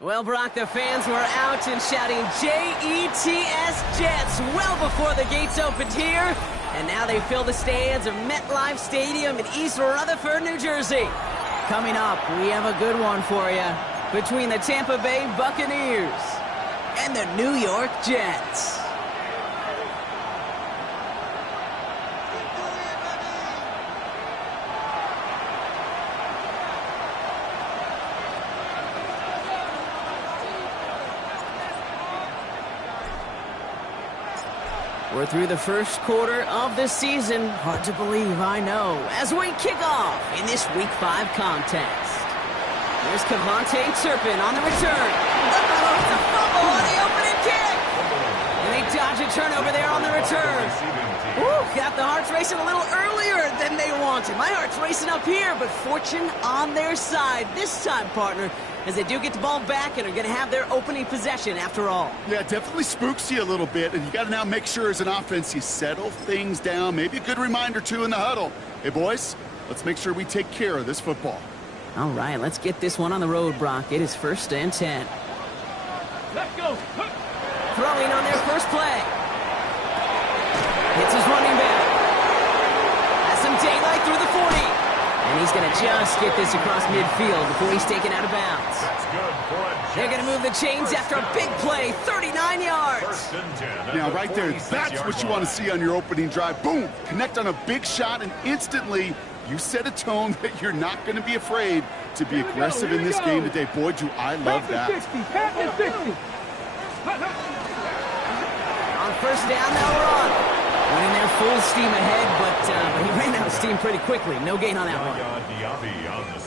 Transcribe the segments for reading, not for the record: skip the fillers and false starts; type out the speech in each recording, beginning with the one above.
Well, Brock, the fans were out and shouting J-E-T-S, Jets, well before the gates opened here. And now they fill the stands of MetLife Stadium in East Rutherford, New Jersey. Coming up, we have a good one for you between the Tampa Bay Buccaneers and the New York Jets. We're through the first quarter of the season. Hard to believe, I know, as we kick off in this Week 5 contest. There's Cavante Turpin on the return. Uh-oh, it's a fumble on the opening kick. And they dodge a turnover there on the return. Woo, got the hearts racing a little earlier than they wanted. My heart's racing up here, but fortune on their side this time, partner, as they do get the ball back and are going to have their opening possession after all. Yeah, it definitely spooks you a little bit, and you got to now make sure as an offense you settle things down. Maybe a good reminder, too, in the huddle. Hey, boys, let's make sure we take care of this football. All right, let's get this one on the road, Brock. It is 1st and 10. Let's go. Throwing on their first play. Hits his running back. Has some daylight through the 40. And he's going to just get this across midfield before he's taken out of bounds. That's good for a Jets. They're going to move the chains after a big play, 39 yards. 1st and 10. Now, right there, that's what you want to see on your opening drive. Boom! Connect on a big shot, and instantly you set a tone that you're not going to be afraid to be aggressive in this game today. Boy, do I love that. On 1st down, they'll run. Running there full steam ahead, but he ran out of steam pretty quickly. No gain on that one.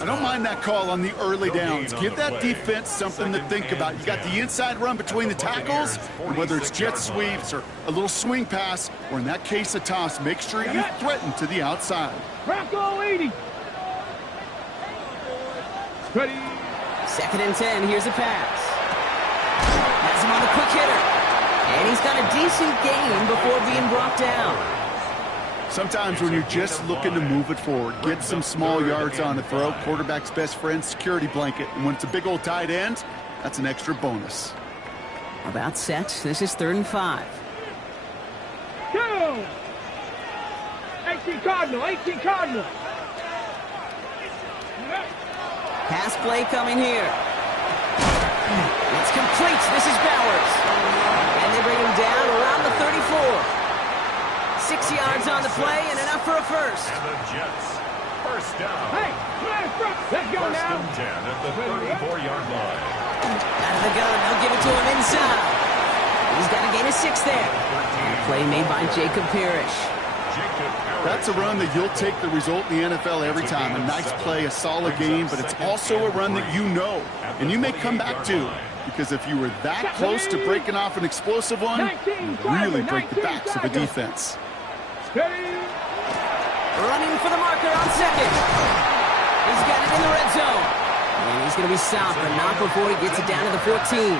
I don't mind that call on the early downs. Give that defense something to think about. You got the inside run between the tackles, and whether it's jet sweeps or a little swing pass, or in that case a toss, make sure you threaten to the outside. Bronco 80. Ready. 2nd and 10. Here's a pass. Has him on the quick hitter. And he's got a decent gain before being brought down. Sometimes when you're just looking to move it forward, get some small yards on the throw, quarterback's best friend, security blanket. And when it's a big old tight end, that's an extra bonus. About set. This is 3rd and 5. Go! 18 Cardinal, 18 Cardinal. Pass play coming here. It's complete. This is Bowers. And they bring him down around the 34. 6 yards on the play and enough for a first. And the Jets, 1st down. Hey, let's go now. 1st and 10 at the 34-yard line. Out of the gun. They'll give it to him inside. He's got to gain a 6 there. Play made by Jacob Parrish. That's a run that you'll take the result in the NFL every time. A nice play, a solid game, but it's also a run that you know, and you may come back to. Because if you were that close to breaking off an explosive one, you really break the backs of a defense. Running for the marker on 2nd. He's got it in the red zone. And he's going to be stopped, but not before he gets it down to the 14.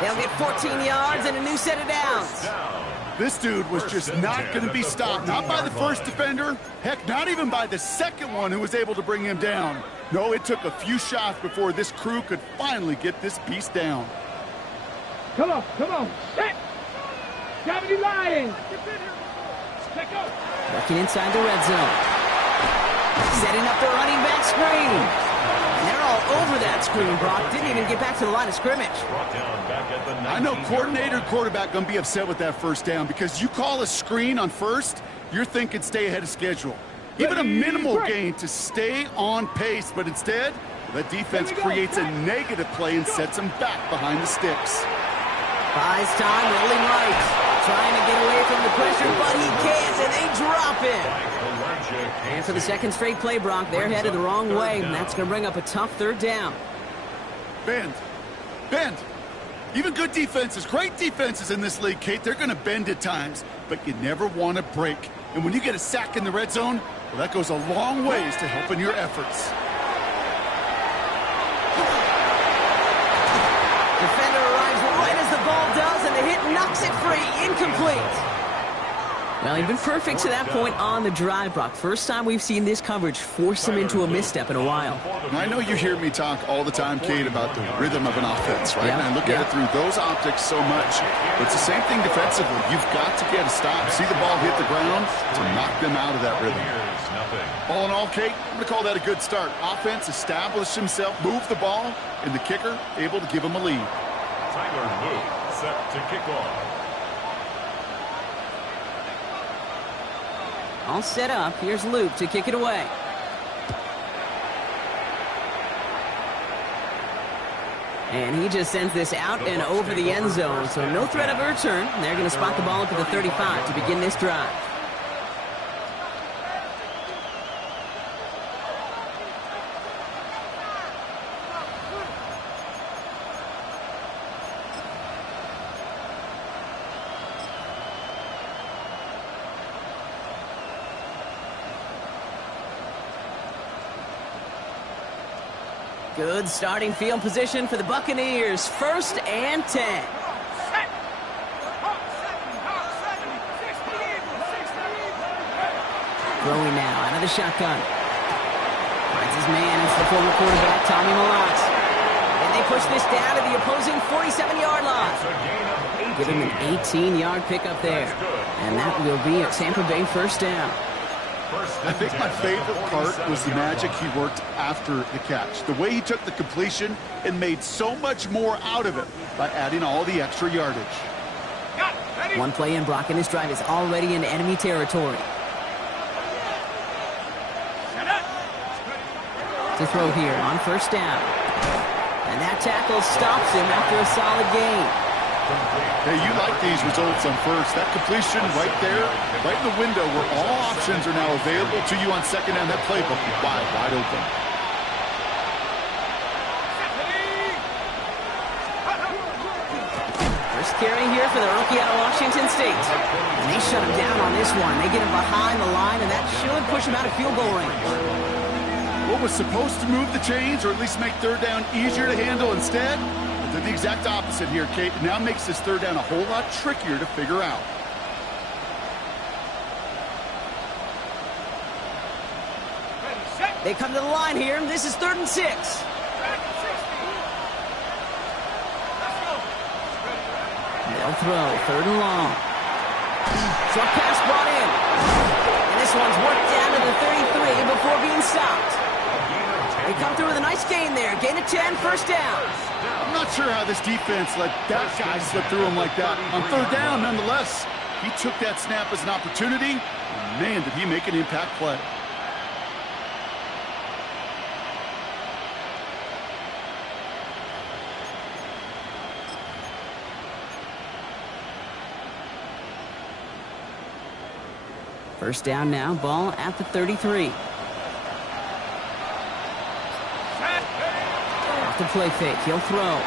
They'll get 14 yards and a new set of downs. This dude was just not going to be stopped. Not by the first defender. Heck, not even by the second one who was able to bring him down. No, it took a few shots before this crew could finally get this beast down. Come on. Set. Gravity line. Working inside the red zone. Setting up the running back screen. And they're all over that screen, Brock. Didn't even get back to the line of scrimmage. I know coordinator and quarterback going to be upset with that 1st down because you call a screen on 1st, you're thinking stay ahead of schedule. Even a minimal gain to stay on pace, but instead, the defense creates a negative play and sets them back behind the sticks. Buys time, rolling right. Trying to get away from the pressure, but he can't, and they drop him. And for the 2nd straight play, Brock, they're headed the wrong way, and that's going to bring up a tough 3rd down. Bend. Even good defenses, great defenses in this league, Kate, they're going to bend at times, but you never want to break. And when you get a sack in the red zone, well, that goes a long ways to helping your efforts. delivery, incomplete. Well, he's been perfect to that point on the drive, Brock. First time we've seen this coverage force him into a misstep in a while. I know you hear me talk all the time, Kate, about the rhythm of an offense, right? And I look at it through those optics so much. But it's the same thing defensively. You've got to get a stop, see the ball hit the ground to knock them out of that rhythm. All in all, Kate, I'm going to call that a good start. Offense established himself, moved the ball, and the kicker able to give him a lead. Tyler Luke set to kick off. All set up. Here's Luke to kick it away. And he just sends this out and over the end zone, so no threat of a return. They're going to spot the ball up at the 35 to begin this drive. Good starting field position for the Buccaneers. 1st and 10. Throwing now out of the shotgun. Finds his man. It's the former quarterback, Tommy Malott. And they push this down to the opposing 47-yard line. Give him an 18-yard pickup there. And that will be a Tampa Bay 1st down. I think my favorite part was the magic he worked after the catch. The way he took the completion and made so much more out of it by adding all the extra yardage. One play in, Brock, and this drive is already in enemy territory. To throw here on 1st down. And that tackle stops him after a solid gain. Hey, you like these results on 1st. That completion right there, right in the window where all options are now available to you on 2nd down. That playbook is wide open. First carry here for the rookie out of Washington State. And they shut him down on this one. They get him behind the line, and that should push him out of field goal range. What was supposed to move the chains or at least make 3rd down easier to handle instead? Did the exact opposite here, Kate. It now makes this 3rd down a whole lot trickier to figure out. They come to the line here. This is 3rd and 6. They'll throw 3rd and long. Short pass brought in. And this one's worked down to the 33 before being stopped. They come through with a nice gain there. Gain of 10, 1st down. I'm not sure how this defense let that guy slip through him like that. On 3rd down, nonetheless, he took that snap as an opportunity. And man, did he make an impact play. First down now, ball at the 33. Off the play fake, he'll throw.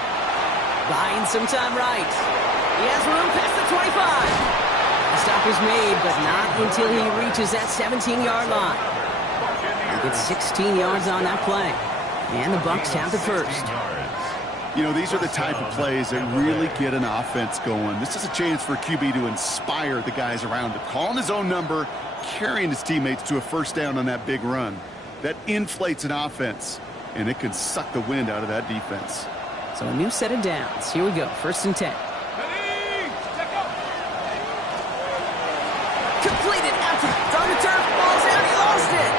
Buying some time right. He has room past the 25. The stop is made, but not until he reaches that 17-yard line. He gets 16 yards on that play. And the Bucs have the 1st. You know, these are the type of plays that really get an offense going. This is a chance for a QB to inspire the guys around him. Calling his own number, carrying his teammates to a 1st down on that big run. That inflates an offense, and it can suck the wind out of that defense. So a new set of downs. Here we go, 1st and 10. Completed on the turf, ball's out, he lost it.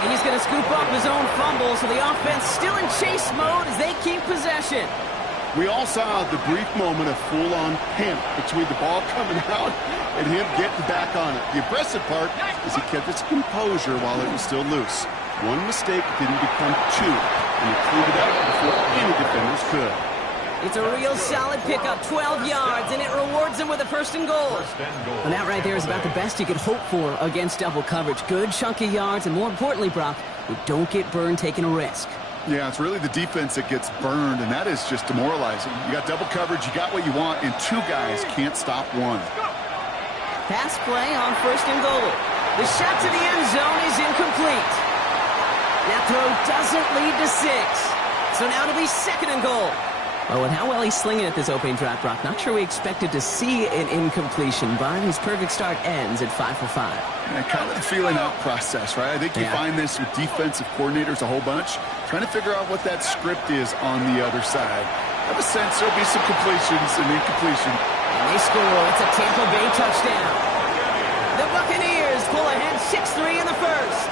And he's going to scoop up his own fumble, so the offense still in chase mode as they keep possession. We all saw the brief moment of full-on panic between the ball coming out and him getting back on it. The impressive part is he kept his composure while it was still loose. One mistake didn't become 2, and he cleaned it up before any defenders could. It's a real solid pickup, 12 yards, and it rewards him with a 1st and goal. And that right there is about the best you could hope for against double coverage. Good chunky yards, and more importantly, Brock, you don't get burned taking a risk. Yeah, it's really the defense that gets burned, and that is just demoralizing. You got double coverage, you got what you want, and 2 guys can't stop one. Pass play on 1st and goal. The shot to the end zone is incomplete. That throw doesn't lead to 6. So now it'll be 2nd and goal. Well, with how well he's slinging at this opening drive, Brock, not sure we expected to see an incompletion, but his perfect start ends at 5 for 5. Yeah, kind of the feeling out process, right? I think you find this with defensive coordinators a whole bunch, trying to figure out what that script is on the other side. I have a sense there'll be some completions and incompletion. And they score. It's a Tampa Bay touchdown. The Buccaneers pull ahead 6-3 in the first.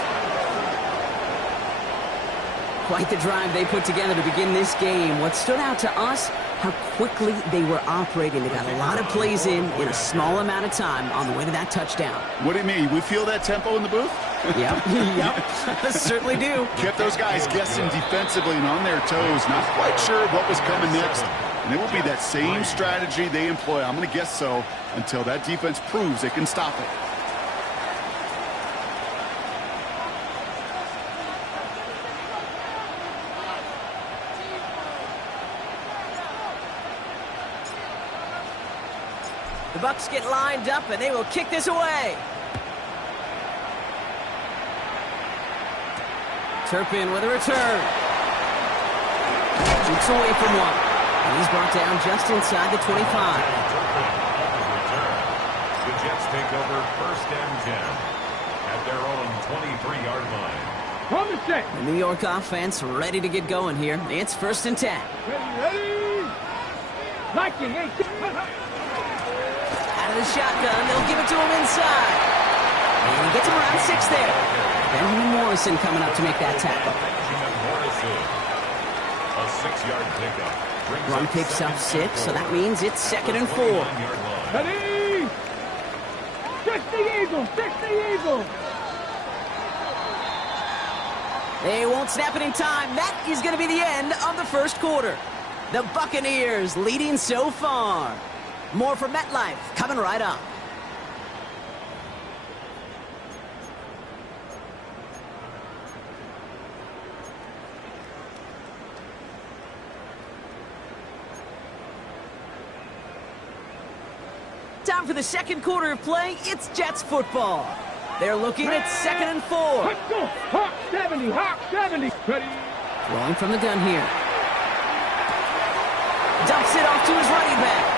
Quite the drive they put together to begin this game. What stood out to us, how quickly they were operating. They got a lot of plays in a small amount of time on the way to that touchdown. What do you mean? We feel that tempo in the booth? Yep, certainly do. Kept those guys guessing defensively and on their toes, not quite sure what was coming next. And it will be that same strategy they employ, I'm going to guess so, until that defense proves they can stop it. The Bucs get lined up, and they will kick this away. Turpin with a return. Jukes away from one. And he's brought down just inside the 25. The Jets take over 1st and 10 at their own 23-yard line. From the set. The New York offense ready to get going here. It's 1st and 10. Ready. Liking, out of the shotgun, they'll give it to him inside. And he gets him around 6 there. Benjamin Morrison coming up to make that tackle. Benjamin Morrison. A 6-yard pickup. Run picks up 6, so that means it's 2nd and 4. Ready. 60 Eagles, 60 Eagles. They won't snap it in time. That is going to be the end of the first quarter. The Buccaneers leading so far. More from MetLife coming right up. Time for the second quarter of play. It's Jets football. They're looking at 2nd and 4. Let's go. Hawk 70, Hawk 70. Ready. Throwing from the gun here. Dumps it off to his running back.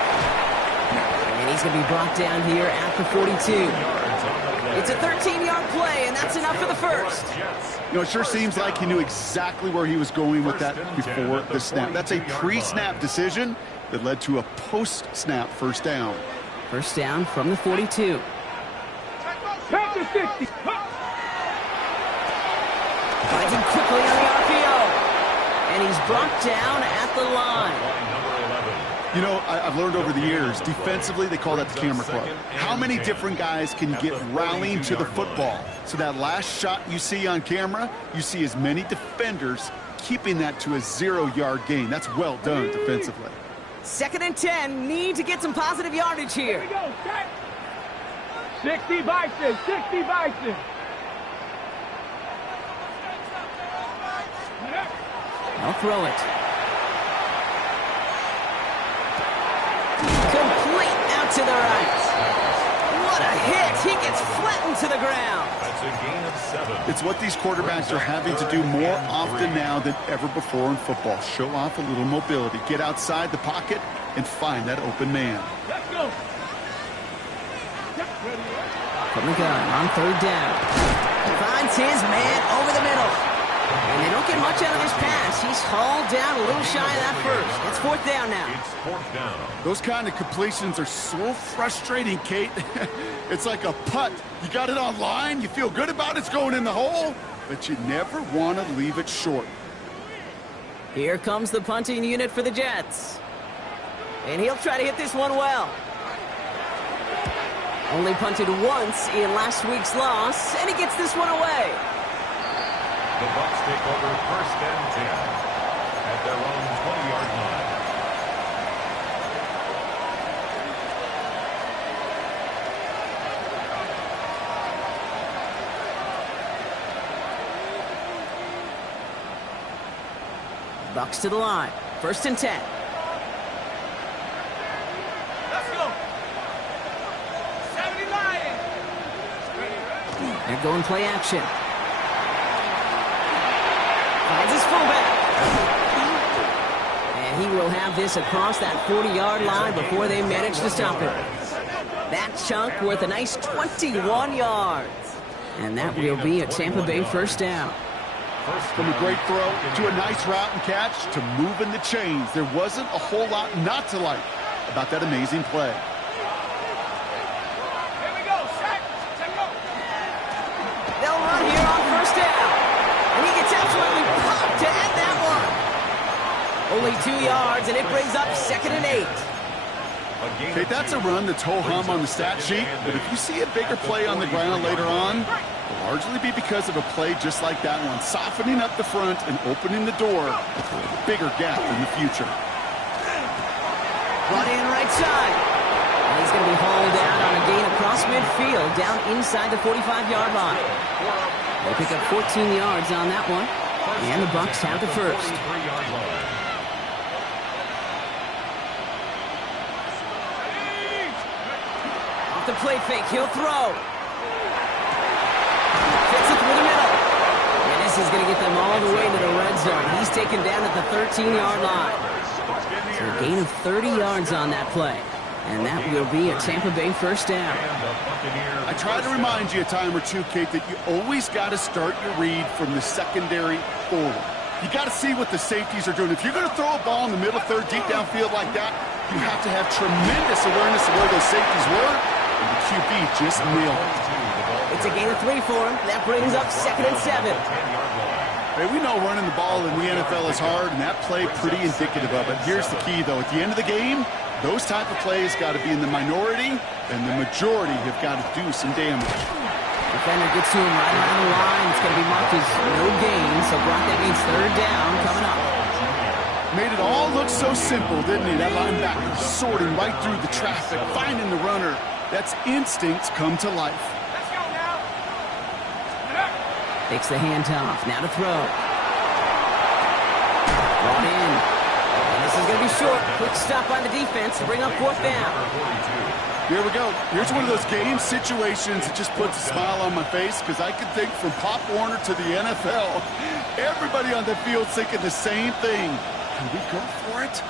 And he's going to be brought down here at the 42. It's a 13-yard play, and that's enough for the first. You know, it sure seems like he knew exactly where he was going with that before the snap. That's a pre-snap decision that led to a post-snap first down. First down from the 42. Count to 60. Finds him quickly on the RPO. And he's brought down at the line. You know, I've learned over the years, defensively, they call that the camera club. How many different guys can you get rallying to the football? So that last shot you see on camera, you see as many defenders keeping that to a 0-yard gain. That's well done defensively. 2nd and 10. Need to get some positive yardage here. Here we go. 60 Bison, 60 Bison. I'll throw it. Complete out to the right. What a hit. He gets flattened to the ground. That's a gain of 7. It's what these quarterbacks are having to do more often now than ever before in football. Show off a little mobility. Get outside the pocket and find that open man. Let's go. From the gun on 3rd down. Finds his man over the middle. And they don't get much out of this pass. He's hauled down a little shy of that first. It's 4th down now. It's 4th down. Those kind of completions are so frustrating, Kate. It's like a putt. You got it on line. You feel good about it's going in the hole, but you never want to leave it short. Here comes the punting unit for the Jets. And he'll try to hit this one well. Only punted once in last week's loss, and he gets this one away. The Bucs take over 1st and 10 at their own 20-yard line. Bucs to the line. 1st and 10. Let's go. 70 Lions. They're going play action. Finds his fullback. And he will have this across that 40-yard line before they manage to stop it. That chunk worth a nice 21 yards. And that will be a Tampa Bay first down. From a great throw to a nice route and catch to moving the chains, there wasn't a whole lot not to like about that amazing play. Here we go, set, go. They'll run here on first down. And he gets absolutely popped to end that one. Only 2 yards, and it brings up 2nd and 8. Okay, that's a run that's ho-hum on the stat sheet, but if you see a bigger play on the ground later on, it'll largely be because of a play just like that one, softening up the front and opening the door for a bigger gap in the future. Brought in right side. And he's going to be hauled out on a gain across midfield, down inside the 45-yard line. They pick up 14 yards on that one, and the Bucs have the first. The play fake, he'll throw. Fits it through the middle. And this is going to get them all the way to the red zone. He's taken down at the 13-yard line. So a gain of 30 yards on that play. And that will be a Tampa Bay first down. I try to remind you a time or two, Kate, that you always got to start your read from the secondary forward. You got to see what the safeties are doing. If you're going to throw a ball in the middle third, deep downfield like that, you have to have tremendous awareness of where those safeties were. And the QB just nailed it. It's a gain of 3 for him. That brings up 2nd and 7. Hey, we know running the ball in the NFL is hard, and that play pretty indicative of it. Here's the key, though. At the end of the game, those type of plays got to be in the minority, and the majority have got to do some damage. Defender gets to him right around the line. It's going to be marked as no gain, so Brock, that means 3rd down coming up. Made it all look so simple, didn't he? That linebacker sorting right through the traffic, finding the runner. That's instincts come to life. Let's go now. Takes the handoff. Now to throw. Brought in. And this is going to be short. Quick stop by the defense to bring up 4th down. Here we go. Here's one of those game situations that just puts a smile on my face because I can think from Pop Warner to the NFL. Everybody on the field thinking the same thing. Can we go for it?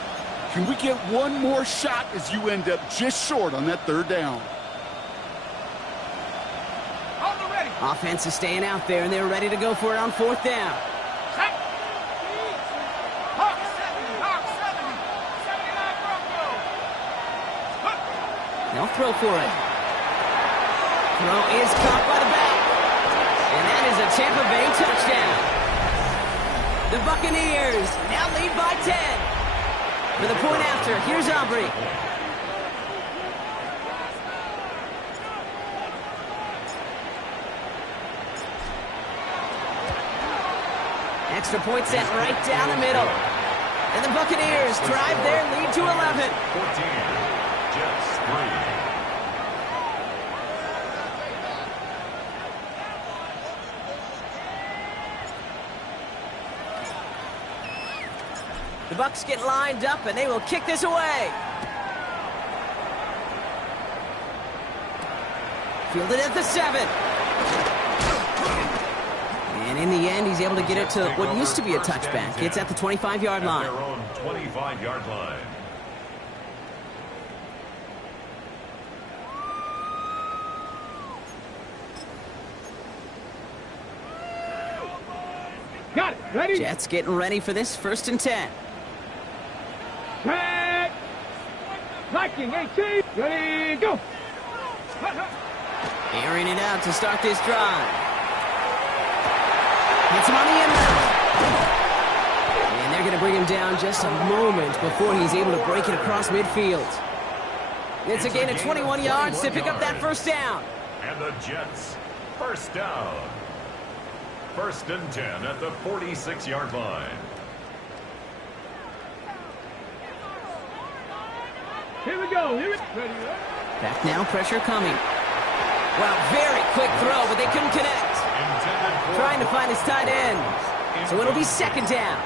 Can we get one more shot as you end up just short on that 3rd down? Offense is staying out there, and they're ready to go for it on 4th down. They'll throw for it. Throw is caught by the back. And that is a Tampa Bay touchdown. The Buccaneers now lead by 10. For the point after, here's Aubrey. Extra point set right down the middle. And the Buccaneers drive their lead to 11. 14, Jets 3. The Bucs get lined up, and they will kick this away. Fielded at the 7. And in the end, he's able to get it to what used to be a touchback. It's at the 25-yard line. Their own 25-yard line. Got it. Ready? Jets getting ready for this 1st and 10. Set. Liking 18. Ready, go. Airing it out to start this drive. Hits him on the end line. And they're going to bring him down just a moment before he's able to break it across midfield. It's a gain of 21 yards to pick up that 1st down. And the Jets, first down. 1st and 10 at the 46-yard line. Here we go. Here we go. Ready, Back now, pressure coming. Wow, very quick throw, but they couldn't connect. Trying to find his tight end. So it'll be 2nd down.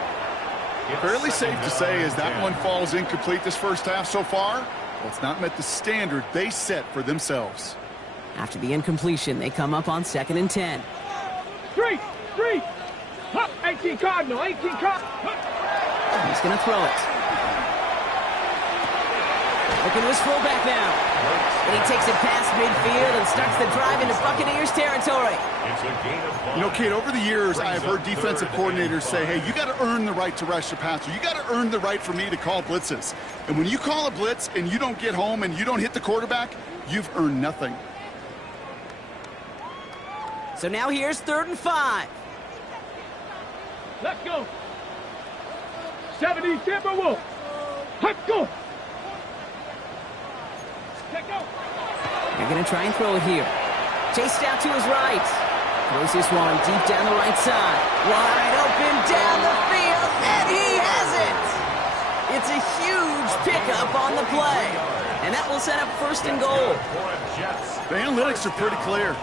Fairly safe to say as that one falls incomplete this first half so far, well, it's not met the standard they set for themselves. After the incompletion, they come up on 2nd and 10. 3. Huh, 18 Cardinal, 18 Cardinal. He's going to throw it. Looking to his fullback now. And he takes it past midfield and starts the drive into Buccaneers territory. It's a gain of 5. You know, Kate, over the years, I've heard defensive coordinators say, hey, you got to earn the right to rush the passer. You got to earn the right for me to call blitzes. And when you call a blitz and you don't get home and you don't hit the quarterback, you've earned nothing. So now here's 3rd and 5. Let's go. 70 Timberwolves. Let's go. Let's go. They're going to try and throw it here. Chased out to his right. Throws this one deep down the right side. Wide open down the field, and he has it. It's a huge pickup on the play. And that will set up 1st and goal. The analytics are pretty clear.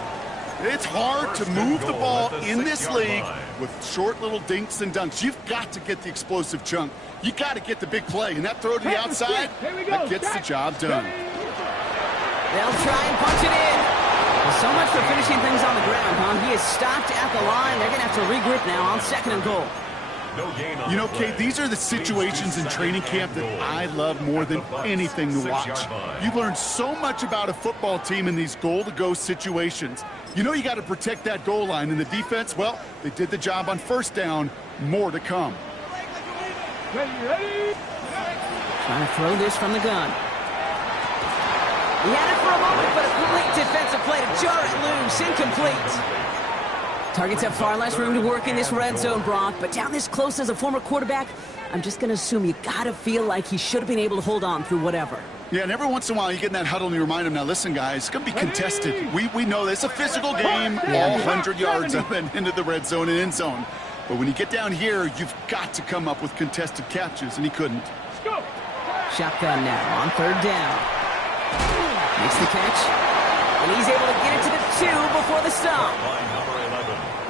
It's hard to move the ball in this league with short little dinks and dunks. You've got to get the explosive chunk. You got to get the big play. And that throw to the outside, that gets the job done. They'll try and punch it in. Well, so much for finishing things on the ground, huh? He is stopped at the line. They're going to have to regroup now on 2nd and goal. You know, Kate, these are the situations in training camp that I love more than anything to watch. You learn so much about a football team in these goal-to-go situations. You know you got to protect that goal line, and the defense, well, they did the job on 1st down. More to come. Ready. Trying to throw this from the gun. He had it for a moment, but a great defensive play to jar it loose. Incomplete. Targets have far less room to work in this red zone, Brock, but down this close as a former quarterback, I'm just going to assume you got to feel like he should have been able to hold on through whatever. Yeah, and every once in a while you get in that huddle and you remind him, now listen, guys, it's going to be contested. We know this. It's a physical game, all 100 yards up and into the red zone and end zone. But when you get down here, you've got to come up with contested catches, and he couldn't. Shotgun now on 3rd down. Makes the catch, and he's able to get it to the 2 before the stop.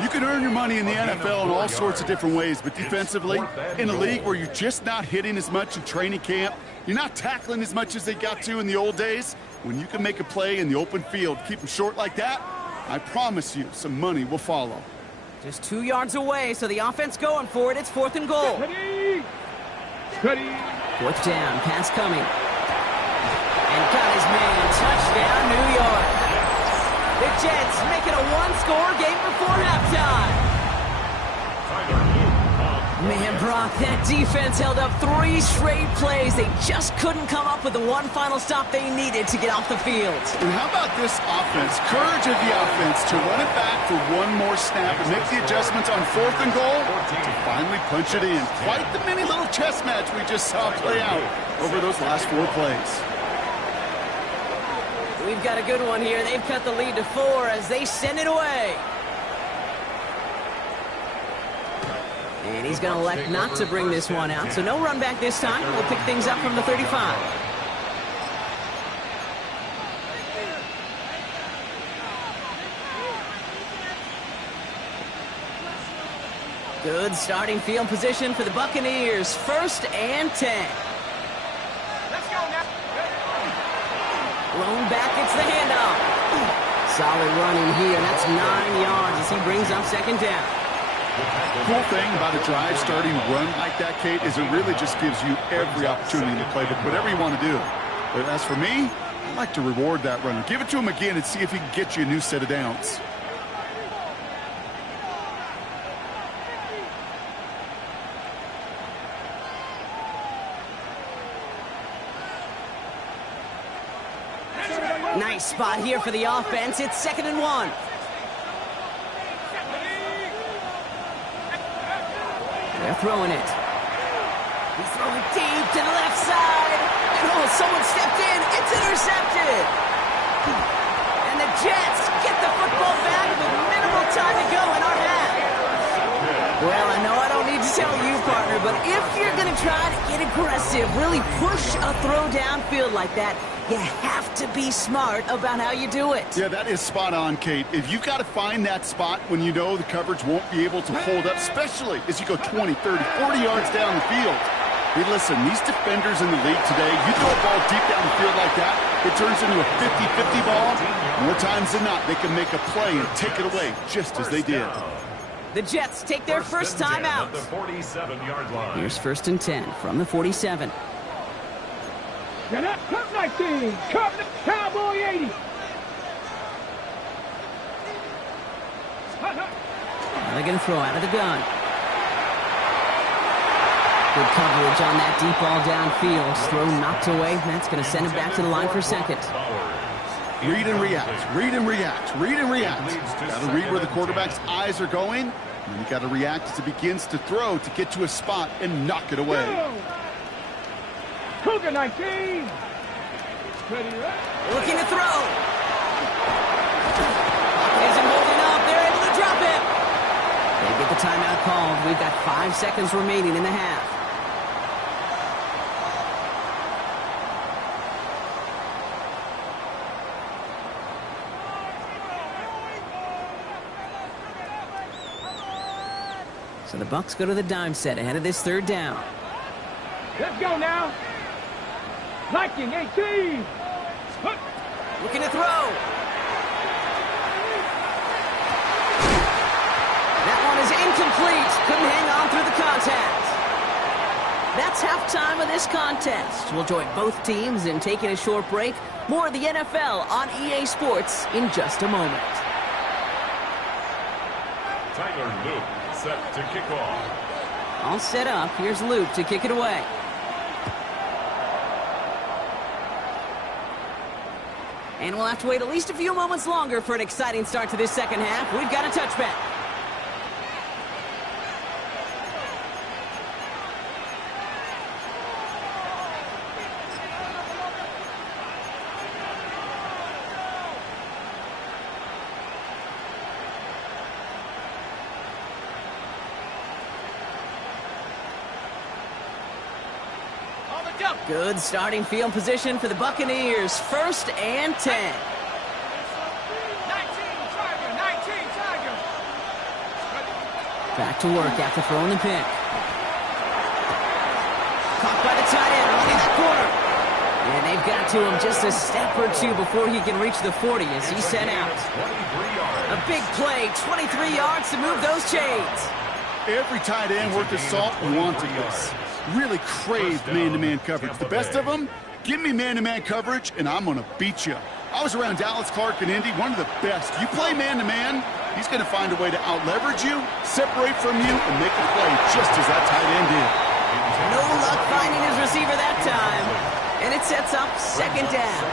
You can earn your money in the NFL in all sorts of different ways, but defensively, in a league where you're just not hitting as much in training camp, you're not tackling as much as they got to in the old days, when you can make a play in the open field, keep them short like that, I promise you some money will follow. Just 2 yards away, so the offense going for it. It's 4th and goal. Ready. 4th down, pass coming. And got his man, touchdown, New York. The Jets make it a 1-score game before halftime. Man, Brock, that defense held up 3 straight plays. They just couldn't come up with the one final stop they needed to get off the field. And how about this offense? Courage of the offense to run it back for one more snap and make the adjustments on 4th and goal to finally punch it in. Quite the mini little chess match we just saw play out over those last 4 plays. We've got a good one here. They've cut the lead to 4 as they send it away. And he's going to elect not to bring this one out, so no run back this time. We'll pick things up from the 35. Good starting field position for the Buccaneers. 1st and 10. Let's go now. Blown back, it's the handoff. Solid running here. That's 9 yards as he brings up 2nd down. The cool thing about a drive starting run like that, Kate, is it really just gives you every opportunity to play whatever you want to do. But as for me, I like to reward that runner. Give it to him again and see if he can get you a new set of downs. Nice spot here for the offense. It's 2nd and 1. They're throwing it. He's throwing deep to the left side. And oh, someone stepped in. It's intercepted. And the Jets get the football back with minimal time to go in our half. Well, I know I don't need to tell you, partner, but if you're going to try to get aggressive, really push a throw downfield like that, you have to be smart about how you do it. Yeah, that is spot on, Kate. If you've got to find that spot when you know the coverage won't be able to hold up, especially as you go 20, 30, 40 yards down the field. Hey, listen, these defenders in the league today, you throw a ball deep down the field like that, it turns into a 50-50 ball. More times than not, they can make a play and take it away, just as they did. The Jets take their first time out. The 47-yard line. Here's 1st and 10 from the 47. Get up. Cup 19. Cowboy 80. They're going to throw out of the gun. Good coverage on that deep ball downfield. Throw knocked away. That's going to send him back to the line for second. Read and react. Read and react. Read and react. Got to read where the quarterback's eyes are going. And you got to react as it begins to throw to get to a spot and knock it away. Cougar 19. Looking to throw. Isn't holding up. They're able to drop it. They get the timeout called. We've got 5 seconds remaining in the half. So the Bucs go to the dime set ahead of this third down. Let's go now. Viking 18. Looking to throw. That one is incomplete. Couldn't hang on through the contact. That's halftime of this contest. We'll join both teams in taking a short break. More of the NFL on EA Sports in just a moment. Tyler Luke set to kick off. All set up. Here's Luke to kick it away. And we'll have to wait at least a few moments longer for an exciting start to this second half. We've got a touchback. Good starting field position for the Buccaneers. 1st and 10. 19 Tiger. Back to work after throwing the pick. Caught by the tight end, running that corner. And they've got to him just a step or two before he can reach the 40 as he's sent out. A big play, 23 yards to move those chains. Every tight end worth his salt wanted this. Really craved man-to-man coverage. The best of them, give me man-to-man coverage, and I'm going to beat you. I was around Dallas Clark and Indy, one of the best. You play man-to-man, he's going to find a way to out-leverage you, separate from you, and make a play just as that tight end did. No luck finding his receiver that time. And it sets up second down.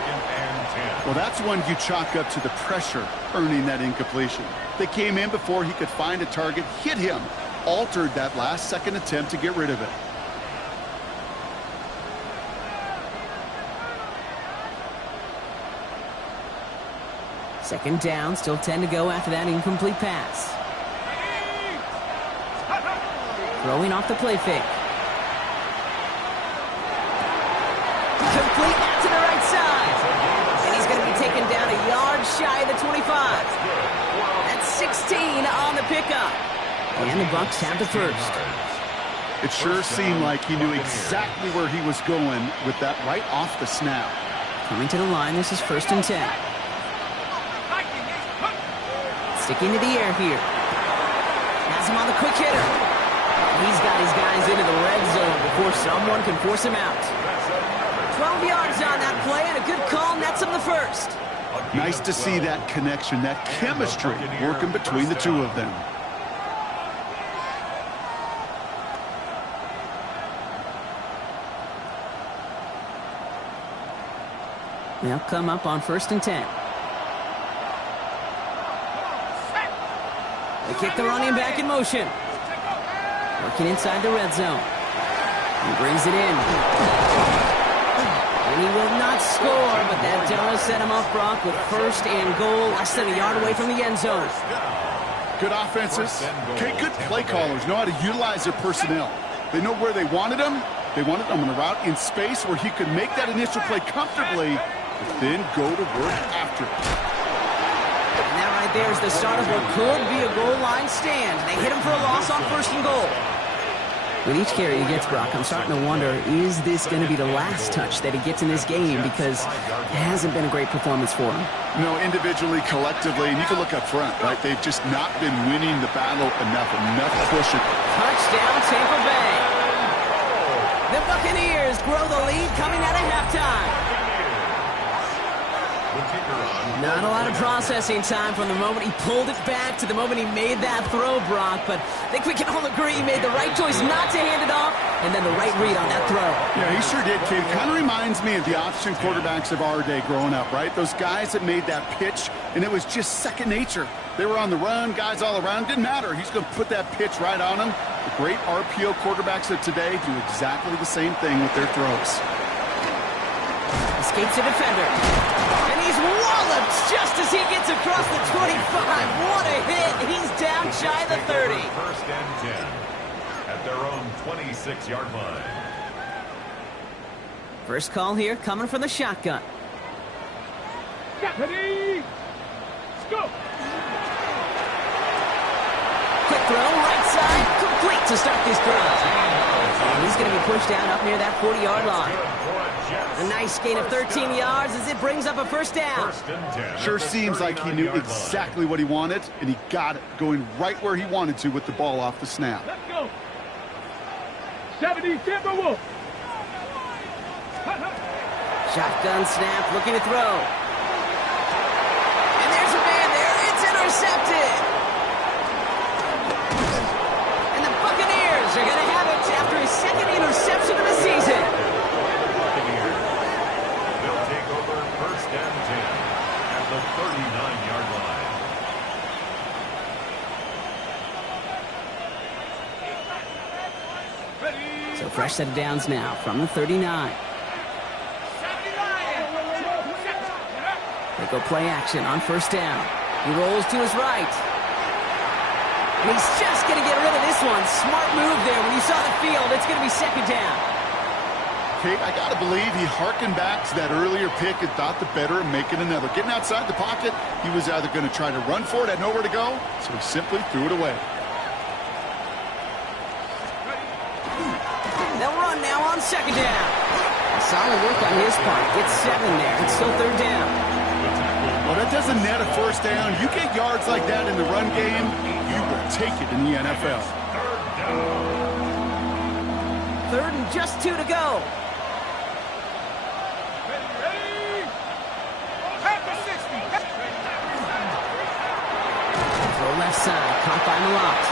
Well, that's one you chalk up to the pressure earning that incompletion. They came in before he could find a target, hit him, altered that last-second attempt to get rid of it. Second down, still 10 to go after that incomplete pass. Throwing off the play fake. Complete out to the right side. And he's going to be taken down a yard shy of the 25. That's 16 on the pickup. And the Bucs have the first. It sure seemed like he knew exactly where he was going with that right off the snap. Coming to the line, this is 1st and 10. Sticking to the air here. Has him on the quick hitter. He's got his guys into the red zone before someone can force him out. 12 yards on that play, and a good call nets him the first. Nice to see that connection, that chemistry working between the two of them. They'll come up on 1st and 10. They kick the running back in motion. Working inside the red zone. He brings it in. And he will not score, but that does set him up, Brock, with 1st and goal, less than a yard away from the end zone. Good offenses. Okay, good play callers know how to utilize their personnel. They know where they wanted him. They wanted him on a route in space where he could make that initial play comfortably, but then go to work after it. And that right there is the start of what could be a goal line stand. They hit him for a loss on 1st and goal. With each carry he gets, Brock, I'm starting to wonder, is this going to be the last touch that he gets in this game? Because it hasn't been a great performance for him. No, individually, collectively, and you can look up front, right? They've just not been winning the battle enough pushing. Touchdown, Tampa Bay. The The Buccaneers grow the lead coming out of halftime. Not a lot of processing time from the moment he pulled it back to the moment he made that throw, Brock. But I think we can all agree he made the right choice not to hand it off, and then the right read on that throw. Yeah, he sure did, kid. Kind of reminds me of the option quarterbacks of our day growing up, right? Those guys that made that pitch, and it was just second nature. They were on the run, guys all around. Didn't matter. He's going to put that pitch right on them. The great RPO quarterbacks of today do exactly the same thing with their throws. Escapes a defender. And he's walloped just as he gets across the 25. What a hit. He's down shy of the 30. First and 10 at their own 26-yard line. First call here coming from the shotgun. Deputy! Let's go! Quick throw, right side, complete to start this drive. And he's going to be pushed down up near that 40-yard line. A nice gain of 13 yards as it brings up a first down. Sure seems like he knew exactly what he wanted, and he got it going right where he wanted to with the ball off the snap. Let's go! 70 Timberwolves! Shotgun snap, looking to throw. And there's a man there. It's intercepted. And the Buccaneers are going to have it after his second interception of the season. Buccaneers. They'll take over first and 10 at the 39-yard line. So fresh set of downs now from the 39. They go play action on first down. He rolls to his right. And he's just going to get rid of this one. Smart move there. When you saw the field, it's going to be second down. Kate, I got to believe he hearkened back to that earlier pick and thought the better of making another. Getting outside the pocket, he was either going to try to run for it, had nowhere to go, so he simply threw it away. They'll run now on second down. Solid work on his part. Gets 7 there. It's still third down. Well, that doesn't net a first down. You get yards like that in the run game, you will take it in the NFL. Third and just 2 to go. Throw left side, caught by Malott.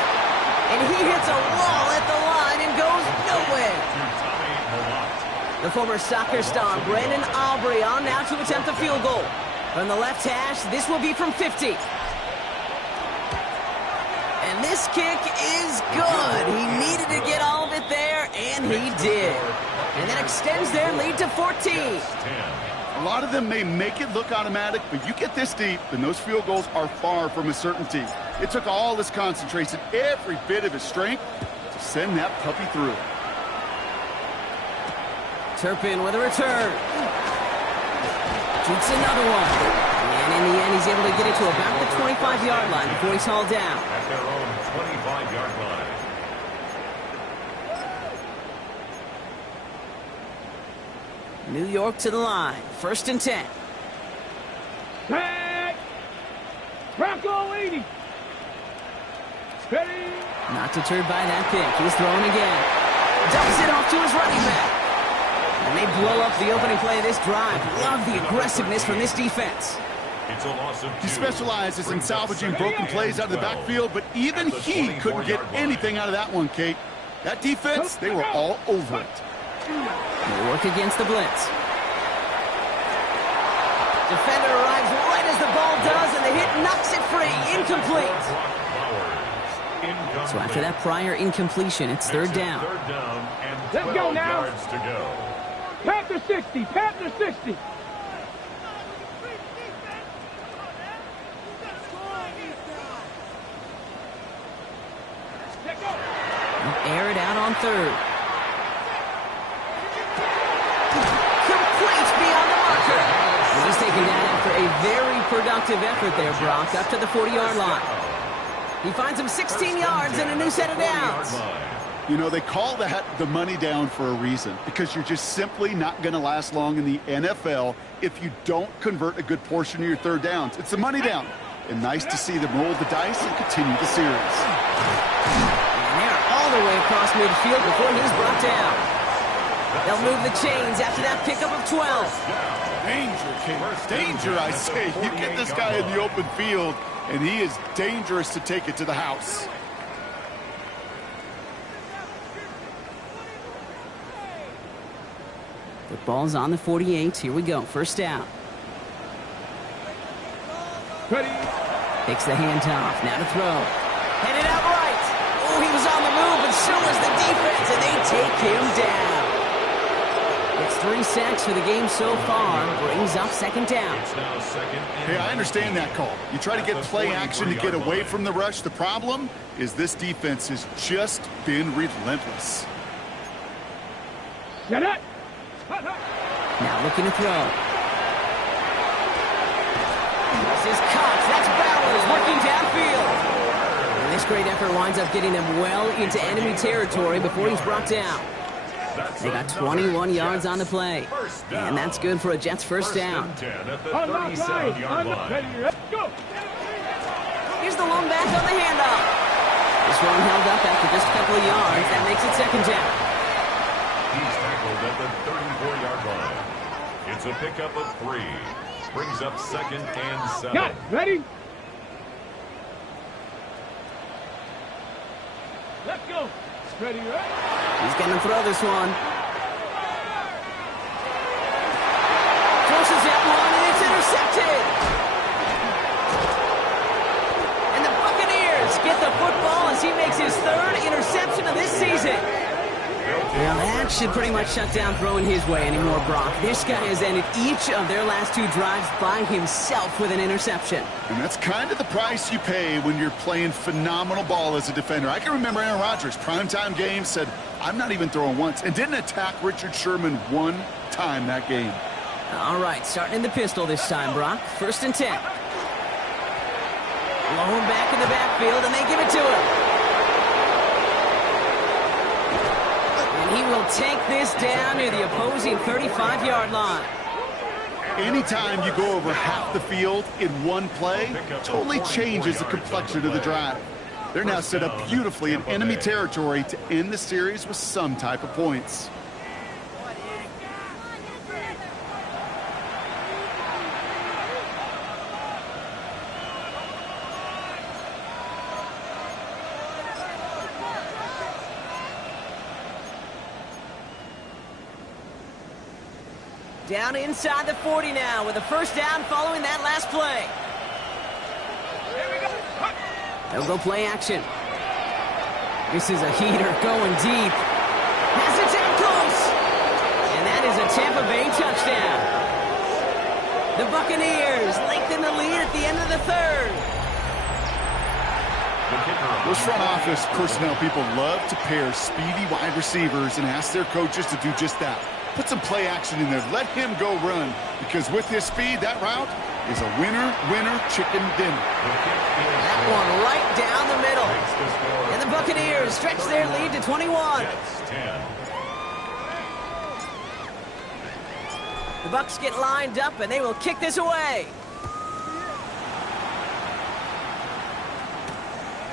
And he hits a wall at the line and goes nowhere. The former soccer star, Brandon Aubrey, on now to attempt a field goal. From the left hash, this will be from 50. And this kick is good. He needed to get all of it there, and he did. And that extends their lead to 14. A lot of them may make it look automatic, but you get this deep, and those field goals are far from a certainty. It took all his concentration, every bit of his strength, to send that puppy through. Turpin with a return. Shoots another one. And in the end, he's able to get it to about the 25-yard line before he's hauled down. At their own 25-yard line. New York to the line. First and 10. Tag! Bronco 80! Ready! Not deterred by that pick. He's throwing again. Dumps it off to his running back. And they blow up the opening play of this drive. Love the aggressiveness from this defense. It's a loss of 2. He specializes in salvaging broken plays out of the backfield, but even he couldn't get anything out of that one, Kate. That defense, they were all over it. They work against the blitz. Defender arrives right as the ball does, and the hit knocks it free. Incomplete. So after that prior incompletion, it's third down. Third down and Let's go 12 now. yards to go. Panther 60! Panther 60! Air it out on third. Complete beyond the marker. And he's taken down after a very productive effort there, Brock, up to the 40-yard line. He finds him 16 yards and a new set of downs. You know, they call that the money down for a reason, because you're just simply not going to last long in the NFL if you don't convert a good portion of your third downs. It's the money down. And nice to see them roll the dice and continue the series. And they're all the way across midfield before he's brought down. They'll move the chains after that pickup of 12. Danger, kid. Danger, I say. You get this guy in the open field, and he is dangerous to take it to the house. The ball's on the 48. Here we go. First down. Ready. Takes the handoff. Now to throw. Headed out right. Oh, he was on the move, but so was the defense, and they take him down. It's 3 sacks for the game so far. Brings up second down. Hey, I understand that call. You try to get play action to get away from the rush. The problem is this defense has just been relentless. Get it. Now looking to throw. This is Cox. That's Bowers working downfield. And this great effort winds up getting them well into enemy territory before he's brought down. They got 21 yards on the play. And that's good for a Jets first down. Let's go. Here's the long back on the handoff. This one held up after just a couple of yards. That makes it second down. He's tackled at the 34-yard line. It's a pickup of 3. Brings up second and 7. Got it. Ready? Let's go. Ready, right? He's going to throw this one. Forces that one, and it's intercepted. And the Buccaneers get the football as he makes his 3rd interception of this season. Well, that should pretty much shut down throwing his way anymore, Brock. This guy has ended each of their last 2 drives by himself with an interception. And that's kind of the price you pay when you're playing phenomenal ball as a defender. I can remember Aaron Rodgers, primetime game, said, I'm not even throwing once, and didn't attack Richard Sherman 1 time that game. All right, starting in the pistol this time, Brock. First and 10. Low back in the backfield, and they give it to him. He will take this down near the opposing 35-yard line. Anytime you go over half the field in one play, totally changes the complexion of the drive. They're now set up beautifully in enemy territory to end the series with some type of points. Down inside the 40 now with a first down following that last play. They'll go play action. This is a heater going deep. Has it down close. And that is a Tampa Bay touchdown. The Buccaneers lengthen the lead at the end of the 3rd. Those front office personnel people love to pair speedy wide receivers and ask their coaches to do just that. Put some play action in there. Let him go run. Because with his speed, that route is a winner, chicken dinner. That one right down the middle. And the Buccaneers stretch their lead to 21. The Bucs get lined up, and they will kick this away.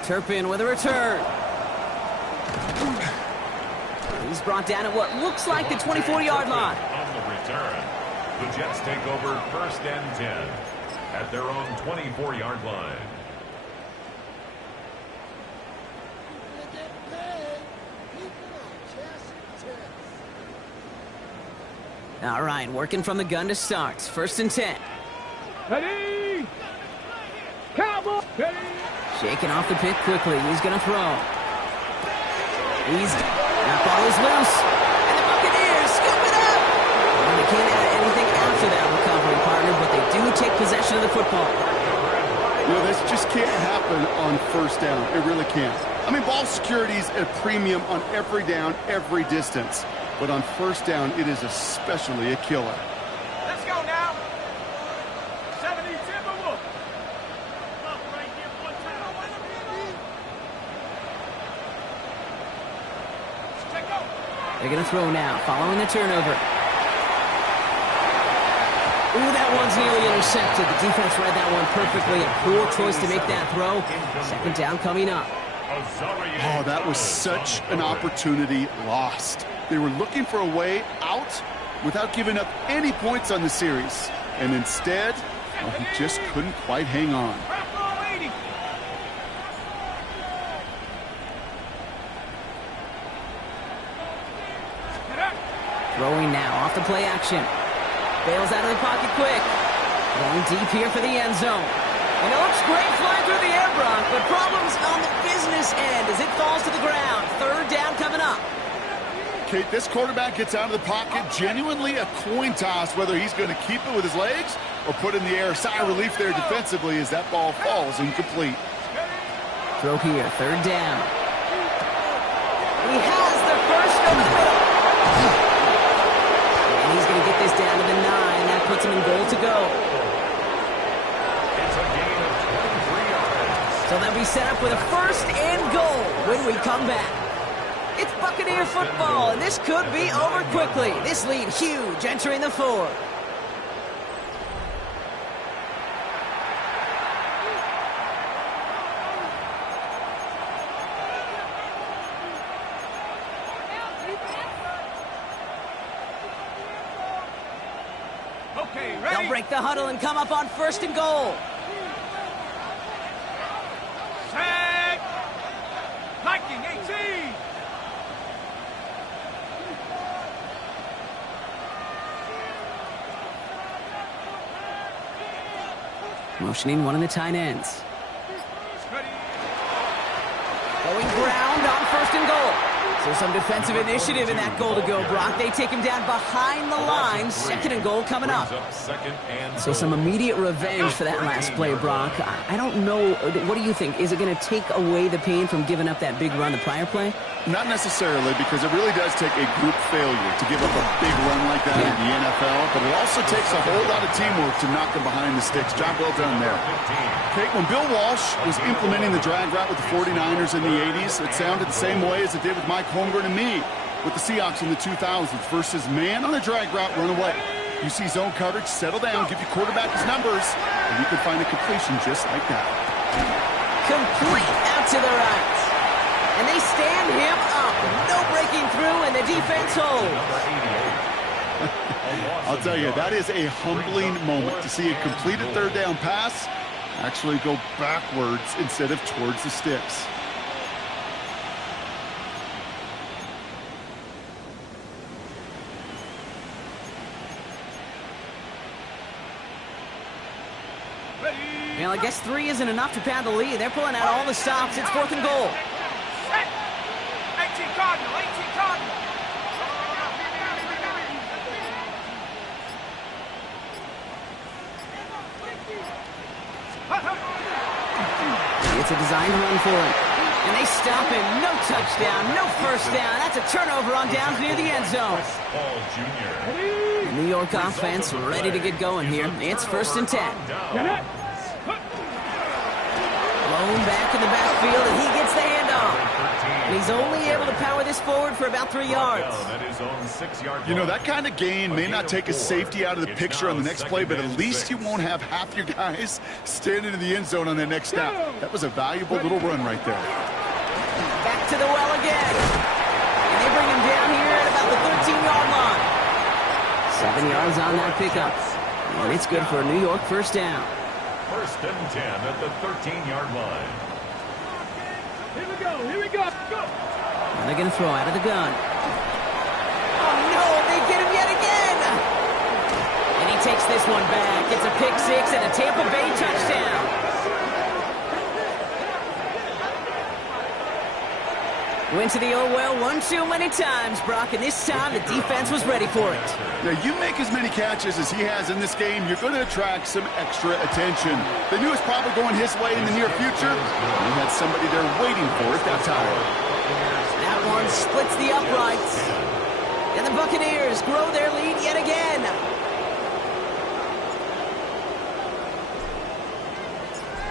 Turpin with a return. He's brought down at what looks like the 24-yard line. On the return, the Jets take over first and 10 at their own 24-yard line. All right, working from the gun to start. First and 10. Ready? Cowboy. Ready? Shaking off the pick quickly. He's going to throw. That ball is loose. And the Buccaneers scoop it up. Well, they can't add anything after that recovery, partner, but they do take possession of the football. You know, this just can't happen on first down. It really can't. I mean, ball security is at a premium on every down, every distance. But on first down, it is especially a killer. Let's go now. 70 Timberwolves. They're going to throw now, following the turnover. Ooh, that one's nearly intercepted. The defense read that one perfectly. A poor choice to make that throw. Second down coming up. Oh, that was such an opportunity lost. They were looking for a way out without giving up any points on the series. And instead, well, he just couldn't quite hang on. Throwing now off the play action. Bails out of the pocket quick. Going deep here for the end zone. And it looks great flying through the air, Brock, but problems on the business end as it falls to the ground. Third down coming up. Kate, this quarterback gets out of the pocket, genuinely a coin toss whether he's going to keep it with his legs or put in the air. Sigh of relief there defensively as that ball falls incomplete. Throw here, third down. He has the first over the middle. And he's going to get this down to the 9. That puts him in goal to go. It's a gain of 23 yards. So they'll be set up with a first and goal when we come back. It's Buccaneer football, and this could be over quickly. This lead huge entering the fourth. Okay, ready? They'll break the huddle and come up on first and goal. Set. Viking 18. Motioning one of the tight ends. Ready. Going ground on first and goal. So some defensive initiative in that goal to go, Brock. They take him down behind the line. Second and goal coming up. So some immediate revenge for that last play, Brock. I don't know. What do you think? Is it going to take away the pain from giving up that big run the prior play? Not necessarily, because it really does take a group failure to give up a big run like that in the NFL, but it also takes a whole lot of teamwork to knock them behind the sticks. Job well done there. Kate, when Bill Walsh was implementing the drag route with the 49ers in the 80s, it sounded the same way as it did with Mike Holmgren and me with the Seahawks in the 2000s versus man on a drag route, run away. You see zone coverage, settle down, give your quarterback his numbers, and you can find a completion just like that. Complete out to the right. And they stand him up. No breaking through, and the defense holds. I'll tell you, that is a humbling moment to see a completed third down pass actually go backwards instead of towards the sticks. Well, I guess 3 isn't enough to pad the lead. They're pulling out all the stops. It's fourth and goal. Set. 18 Cardinal. 18 Cardinal. It's a designed run for him. And they stop him. No touchdown, no first down. That's a turnover on downs near the end zone. Paul Jr. The New York offense ready to get going here. It's first and 10. Blown back in the backfield, and he gets the handoff. And he's only able to power this forward for about 3 yards. You know, that kind of gain may not take a safety out of the picture on the next play, but at least you won't have half your guys standing in the end zone on that next snap. That was a valuable little run right there. Back to the well again. And they bring him down here at about the 13-yard line. 7 yards on that pickup. And it's good for a New York first down. First and 10 at the 13-yard line. Here we go. Here we go. Go. And they're going to throw out of the gun. Oh, no, they get him yet again. And he takes this one back. It's a pick six and a Tampa Bay touchdown. Went to the oh well one too many times, Brock, and this time the defense was ready for it. Now, you make as many catches as he has in this game, you're going to attract some extra attention. They knew it was probably going his way in the near future. He had somebody there waiting for it that time. That one splits the uprights. And the Buccaneers grow their lead yet again.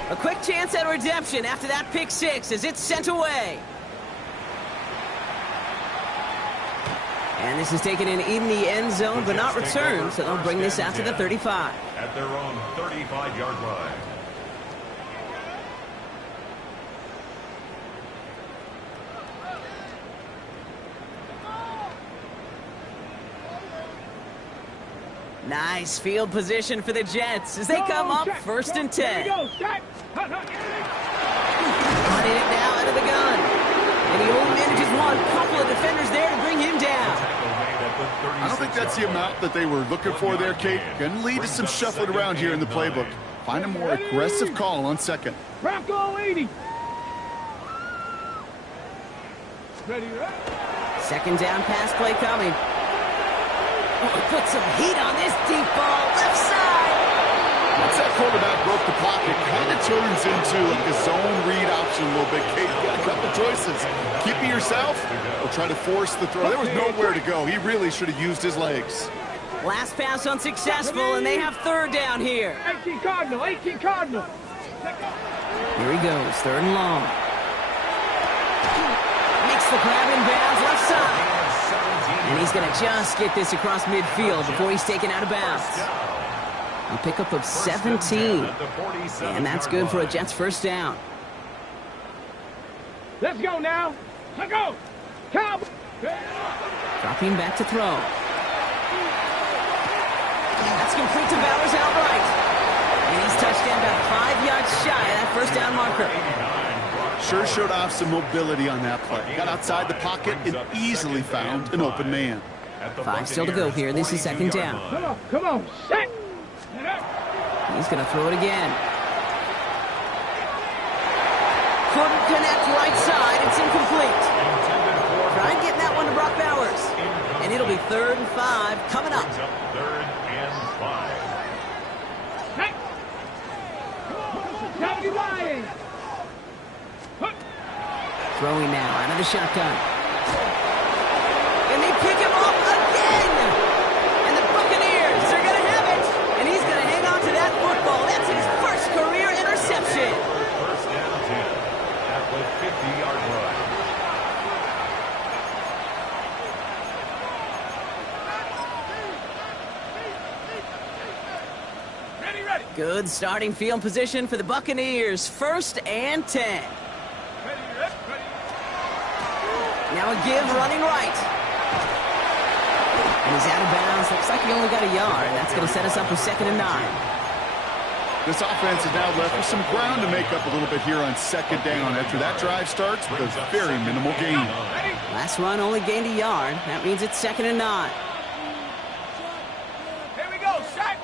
A quick chance at redemption after that pick six as it's sent away. And this is taken in the end zone, but not returned, so they'll bring this out to the 35. At their own 35-yard line. Nice field position for the Jets as they come up first and 10. Here we go. Set. Running it now out of the gun. And he only manages one. Couple of defenders there to bring him down. I don't think that's the amount that they were looking for there, Kate. Going to lead to some shuffling around here in the playbook. Find a more aggressive call on second. Bronco 80. Ready, right? Second down pass play coming. Oh, put some heat on this deep ball. Left side. Once that quarterback broke the pocket, kind of turns into like a zone read option a little bit. Kate, you got a couple choices. Keep it yourself or try to force the throw. There was nowhere to go. He really should have used his legs. Last pass unsuccessful, and they have third down here. 18 Cardinal, 18 Cardinal. Here he goes, third and long. Makes the grab in bounds, left side. And he's going to just get this across midfield before he's taken out of bounds. A pickup of 17. And that's good for a Jets first down. Let's go now. Let's go. Cowboys. Dropping back to throw. That's complete to Bowers outright. And he's touchdown about 5 yards shy of that first down marker. Sure showed off some mobility on that play. Got outside the pocket and easily found an open man. 5 still to go here. This is second down. Come on. Set. He's going to throw it again. Couldn't connect right side. It's incomplete. Trying getting that one to Brock Bowers. And it'll be 3rd and 5 coming up. 3rd and 5. Throwing now out of the shotgun. And they pick him up again. And the Buccaneers are going to have it. And he's going to hang on to that football. That's his first career interception. First down 10 at the 50-yard line. Good starting field position for the Buccaneers. 1st and 10. Now a give running right. And he's out of bounds. Looks like he only got a yard. That's going to set us up for 2nd and 9. This offense is now left with some ground to make up a little bit here on 2nd down after that drive starts with a very minimal gain. Last run only gained a yard. That means it's 2nd and 9. Here we go. Set.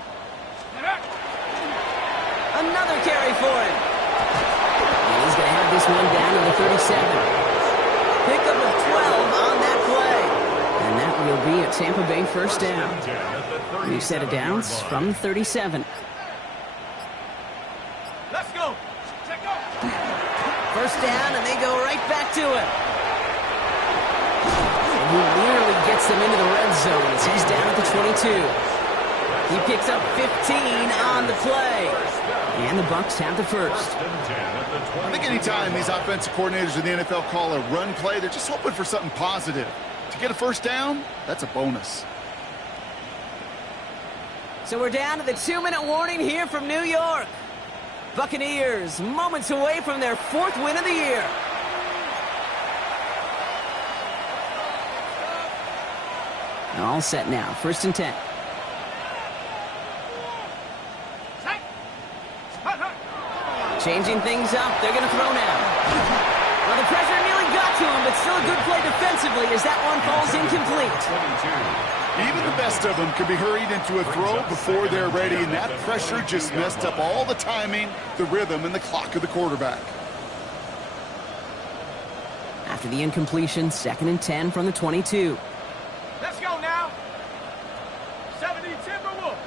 Another carry for him. And he's going to have this one down to the 37. Pickup of 12 on that play. And that will be a Tampa Bay first down. New set of downs from the 37. Let's go. Check go. First down, and they go right back to it. And he nearly gets them into the red zone as he's down at the 22. He picks up 15 on the play. And the Bucs have the first. I think anytime these offensive coordinators in the NFL call a run play, they're just hoping for something positive. To get a first down, that's a bonus. So we're down to the 2-minute warning here from New York. Buccaneers moments away from their 4th win of the year. All set now. 1st and 10. Changing things up. They're going to throw now. Well, the pressure nearly got to him, but still a good play defensively as that one falls incomplete. Even the best of them can be hurried into a throw before they're ready, and that pressure just messed up all the timing, the rhythm, and the clock of the quarterback. After the incompletion, 2nd and 10 from the 22. Let's go now. 70 Timberwolves.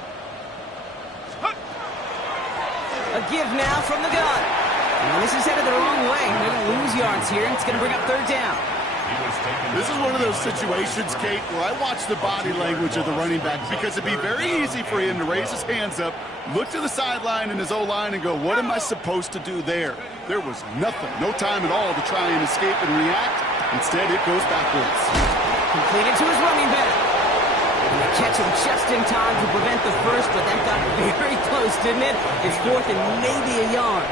A give now from the gun. And this is headed the wrong way. They're going to lose yards here. It's going to bring up 3rd down. This is one of those situations, Kate, where I watch the body language of the running back because it'd be very easy for him to raise his hands up, look to the sideline in his O-line and go, what am I supposed to do there? There was nothing, no time at all to try and escape and react. Instead, it goes backwards. Completed to his running back. And they catch him just in time to prevent the first, but that got very close, didn't it? It's 4th and maybe a yard.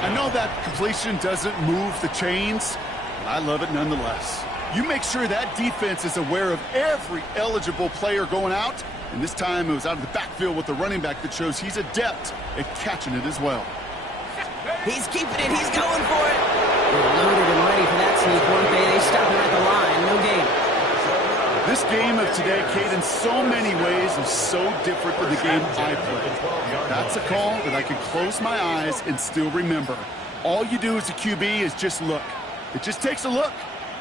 I know that completion doesn't move the chains, but I love it nonetheless. You make sure that defense is aware of every eligible player going out, And this time it was out of the backfield with the running back that shows he's adept at catching it as well. He's keeping it. He's going for it. They're loaded and ready for that sneak, weren't they? They stop him at the line. No gain. This game of today, Kate, in so many ways is so different than the game I played. That's a call that I can close my eyes and still remember. All you do as a QB is just look. It just takes a look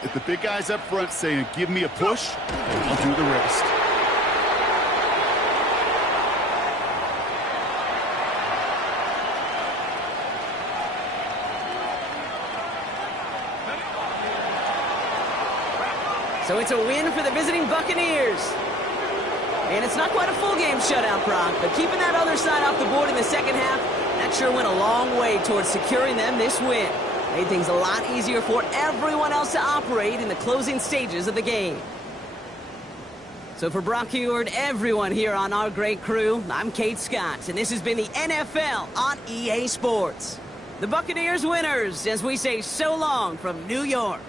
at the big guys up front saying, give me a push, and I'll do the rest. So it's a win for the visiting Buccaneers. And it's not quite a full game shutout, Brock, but keeping that other side off the board in the second half, that sure went a long way towards securing them this win. Made things a lot easier for everyone else to operate in the closing stages of the game. So for Brock Huard, everyone here on our great crew, I'm Kate Scott, and this has been the NFL on EA Sports. The Buccaneers winners, as we say so long from New York.